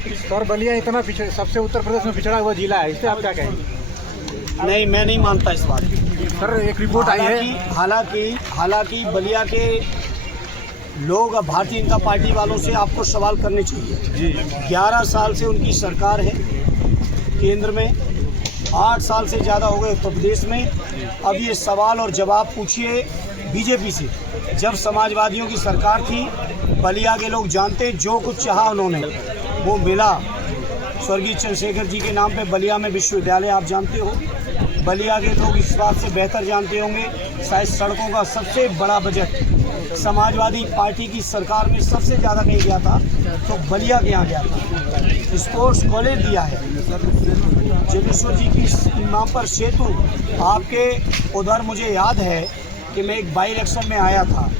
Sir Ballia इतना सबसे उत्तर प्रदेश में पिछड़ा हुआ जिला है, इससे आप क्या कहेंगे? नहीं, मैं नहीं मानता इस बात। सर एक रिपोर्ट आई है, हालांकि बलिया के लोग अब भारतीय जनता पार्टी वालों से आपको सवाल करने चाहिए। 11 साल से उनकी सरकार है केंद्र में, 8 साल से ज़्यादा हो गए उत्तर प्रदेश में। अब ये सवाल और जवाब पूछिए बीजेपी से। जब समाजवादियों की सरकार थी, बलिया के लोग जानते हैं, जो कुछ चाहा उन्होंने वो मिला। स्वर्गीय चंद्रशेखर जी के नाम पे बलिया में विश्वविद्यालय, आप जानते हो। बलिया के लोग इस बात से बेहतर जानते होंगे, शायद सड़कों का सबसे बड़ा बजट समाजवादी पार्टी की सरकार में सबसे ज़्यादा कहीं गया था तो बलिया के यहाँ गया था। स्पोर्ट्स कॉलेज दिया है, जगेश्वर जी की नाम पर सेतु। आपके उधर मुझे याद है कि मैं एक बाई इलेक्शन में आया था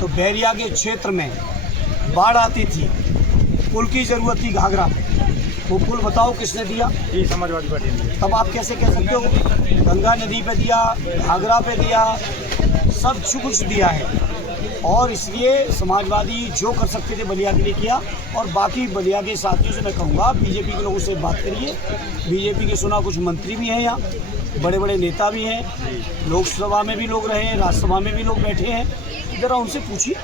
तो बैरिया के क्षेत्र में बाढ़ आती थी, पुल की ज़रूरत थी घाघरा में। वो पुल बताओ किसने दिया? जी, समाजवादी पार्टी ने। तब आप कैसे कह सकते हो? गंगा नदी पे दिया, घाघरा पे दिया, सब कुछ दिया है। और इसलिए समाजवादी जो कर सकते थे बलिया के लिए किया। और बाकी बलिया के साथियों से मैं कहूँगा, बीजेपी के लोगों से बात करिए। बीजेपी के सुना कुछ मंत्री भी हैं यहाँ, बड़े बड़े नेता भी हैं, लोकसभा में भी लोग रहे हैं, राज्यसभा में भी लोग बैठे हैं, ज़रा उनसे पूछिए।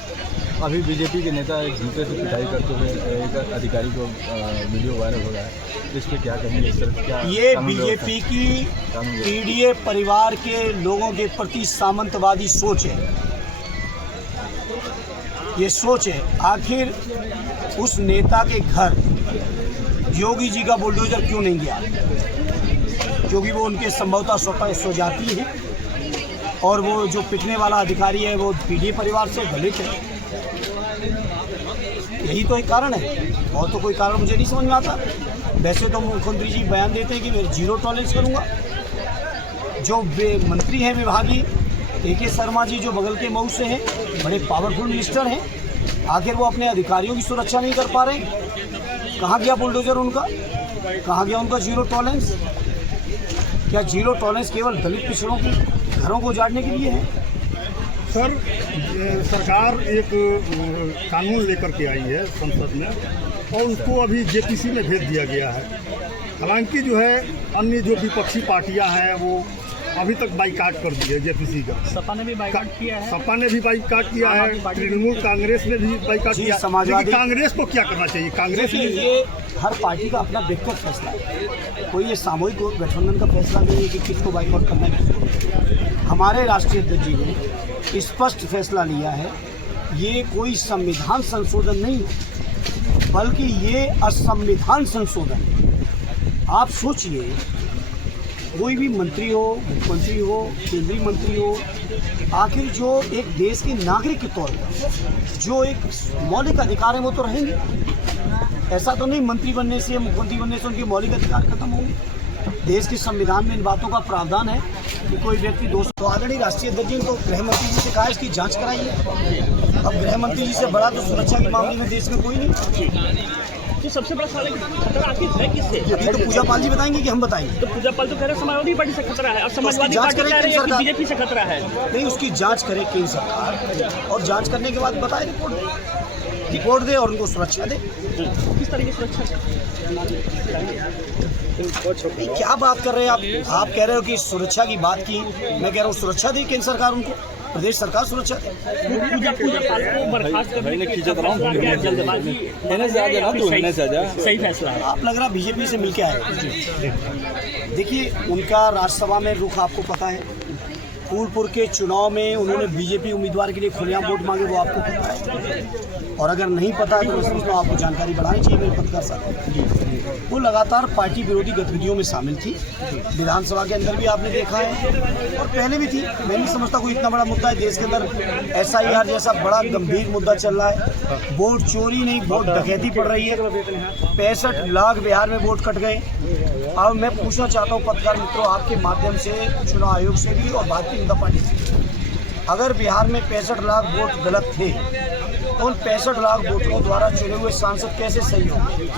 अभी बीजेपी के नेता एक जूते से पिटाई करते हुए एक अधिकारी को वीडियो वायरल हो रहा है, इस पर क्या कहेंगे? क्या ये बीजेपी की पीडीए परिवार के लोगों के प्रति सामंतवादी सोच है। ये सोच है, आखिर उस नेता के घर योगी जी का बुलडोजर क्यों नहीं गया? क्योंकि वो उनके संभवतः स्वजाति है और वो जो पिटने वाला अधिकारी है वो पीडीए परिवार से दलित है। यही तो एक कारण है, और तो कोई कारण मुझे नहीं समझ में आता। वैसे तो मुख्यमंत्री जी बयान देते हैं कि मैं 0 टॉलरेंस करूंगा। जो मंत्री हैं विभागीय, AK शर्मा जी जो बगल के मऊ से हैं, बड़े पावरफुल मिनिस्टर हैं, आखिर वो अपने अधिकारियों की सुरक्षा नहीं कर पा रहे। कहाँ गया बुलडोजर उनका? कहाँ गया उनका 0 टॉलरेंस? क्या 0 टॉलरेंस केवल दलित पिछड़ों की घरों को उजाड़ने के लिए है? सर, सरकार एक कानून लेकर के आई है संसद में और उसको अभी जेपीसी में भेज दिया गया है। हालांकि जो है अन्य जो विपक्षी पार्टियां हैं वो अभी तक बाइकाट कर दी है जेपीसी का। सपा ने भी बाइकाट किया है, सपा ने भी बाइकाट किया है, तृणमूल कांग्रेस ने भी बाइकाट किया है। लेकिन कांग्रेस को क्या करना चाहिए? कांग्रेस ये हर पार्टी का अपना व्यक्तिगत फैसला है, कोई ये सामूहिक गठबंधन का फैसला नहीं है कि किसको बाइकआउट करना है। हमारे राष्ट्रीय अध्यक्ष जी ने स्पष्ट फैसला लिया है, ये कोई संविधान संशोधन नहीं बल्कि ये असंविधान संशोधन है। आप सोचिए, कोई भी मंत्री हो, मुख्यमंत्री हो, केंद्रीय मंत्री हो, आखिर जो एक देश के नागरिक के तौर पर जो एक मौलिक अधिकार है वो तो रहेंगे। ऐसा तो नहीं मंत्री बनने से, मुख्यमंत्री बनने से उनके मौलिक अधिकार खत्म होंगे। देश के संविधान में इन बातों का प्रावधान है कि कोई व्यक्ति तो आदरणीय राष्ट्रीय अध्यक्ष जी को गृह मंत्री जी से कहा इसकी जांच कराइए। अब गृह मंत्री जी से बड़ा तो सुरक्षा के मामले में देश में कोई नहीं। तो सबसे बड़ा खतरा आखिर है किससे? अभी तो पूजा पाल जी बताएंगे कि हम बताएंगे? तो पूजा पाल तो कह रहे समाजवादी पार्टी से खतरा है और समाजवादी पार्टी कह रही है कि बीजेपी से खतरा है। नहीं, उसकी जांच करे केंद्र सरकार और जांच करने के बाद बताए, रिपोर्ट दे और उनको सुरक्षा दे। किस तरह की सुरक्षा? क्या बात कर रहे हैं आप कह रहे हो कि सुरक्षा की बात की, मैं कह रहा हूँ सुरक्षा दी केंद्र सरकार, उनको प्रदेश सरकार सुरक्षा दे। पूजा पाल को बर्खास्त करने सही फैसला है। आप लग रहा बीजेपी से मिलके आए। देखिए, उनका राज्यसभा में रुख आपको पता है। फूलपुर के चुनाव में उन्होंने बीजेपी उम्मीदवार के लिए खुलेआम वोट मांगे, वो आपको पता है। और अगर नहीं पता है तो मैं समझता हूँ आपको जानकारी बढ़ानी चाहिए मेरे पत्रकार साहब। वो लगातार पार्टी विरोधी गतिविधियों में शामिल थी। विधानसभा के अंदर भी आपने देखा है और पहले भी थी। मैं नहीं समझता कोई इतना बड़ा मुद्दा है देश के अंदर SIR जैसा बड़ा गंभीर मुद्दा चल रहा है। वोट चोरी नहीं, वोट डकैती पड़ रही है। 65 लाख बिहार में वोट कट गए। अब मैं पूछना चाहता हूँ पत्रकार मित्रों आपके माध्यम से, चुनाव आयोग से भी और भारतीय जनता पार्टी से, अगर बिहार में 65 लाख वोट गलत थे तो उन 65 लाख वोटरों द्वारा चुने हुए सांसद कैसे सही होंगे?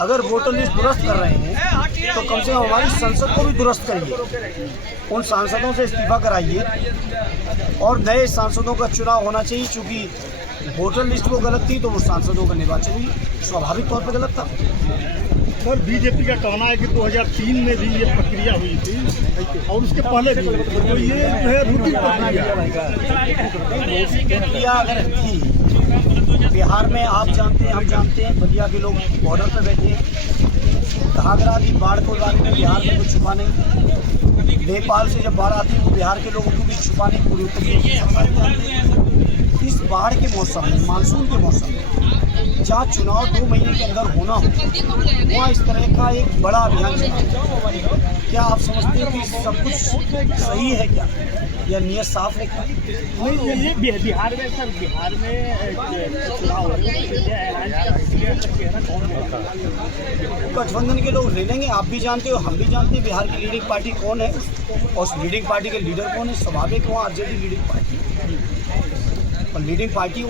अगर वोटर लिस्ट दुरुस्त कर रहे हैं तो कम से कम हमारी संसद को भी दुरुस्त करिए, उन सांसदों से इस्तीफा कराइए और नए सांसदों का चुनाव होना चाहिए। चूँकि वोटर लिस्ट वो गलत थी तो वो सांसदों का निर्वाचन भी स्वाभाविक तौर पर गलत था। सर बीजेपी का कहना है कि 2003 में भी ये प्रक्रिया हुई थी और उसके पहले भी हुई थी। तो ये जो है रूटीन प्रक्रिया अगर थी बिहार में, आप जानते हैं, हम जानते हैं, बलिया के लोग बॉर्डर पर बैठे हैं। घाघरा की बाढ़ को बारे में बिहार में कुछ छुपा नहीं। नेपाल से जब बाढ़ आती है वो बिहार के लोगों को भी छुपा नहीं, पूरी उत्तर प्रदेश। इस बाढ़ के मौसम में, मानसून के मौसम में, जहाँ चुनाव 2 महीने के अंदर होना हो, वहाँ इस तरह का एक बड़ा अभियान चला। क्या आप समझते हैं कि सब कुछ सही है क्या, या नियत साफ है क्या? नहीं, ये बिहार में सर, बिहार में चुनाव गठबंधन के लोग ले लेंगे। आप भी जानते हो, हम भी जानते हैं बिहार की लीडिंग पार्टी कौन है और उस लीडिंग पार्टी के लीडर कौन है। स्वाभाविक वहाँ आरजेडी लीडिंग पार्टी और लीडिंग पार्टी